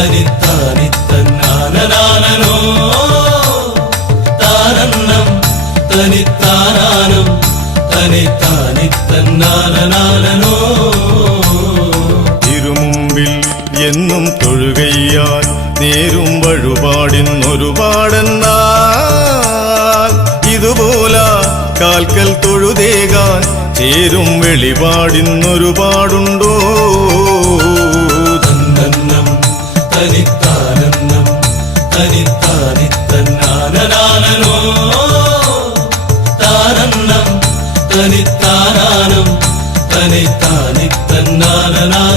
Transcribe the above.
തനിത്താനിത്തന്നാനനാനോ താനന്നം തനിത്താനാനം തനിത്താനിത്തന്നാനനാനോ തിരുമുമ്പിൽ എന്നും തൊഴുകയാൽ നേരും വഴുപാടിന്നൊരുപാടെന്നാൽ ഇതുപോല കാൽക്കൽ തൊഴുതേകാൻ ചേരും വെളിപാടിന്നൊരുപാട് തനിത്താനിത്തന്നാനനാനനോ താനന്നം തനിത്താനാനം തനിത്താനിത്തന്നാനനാനനോ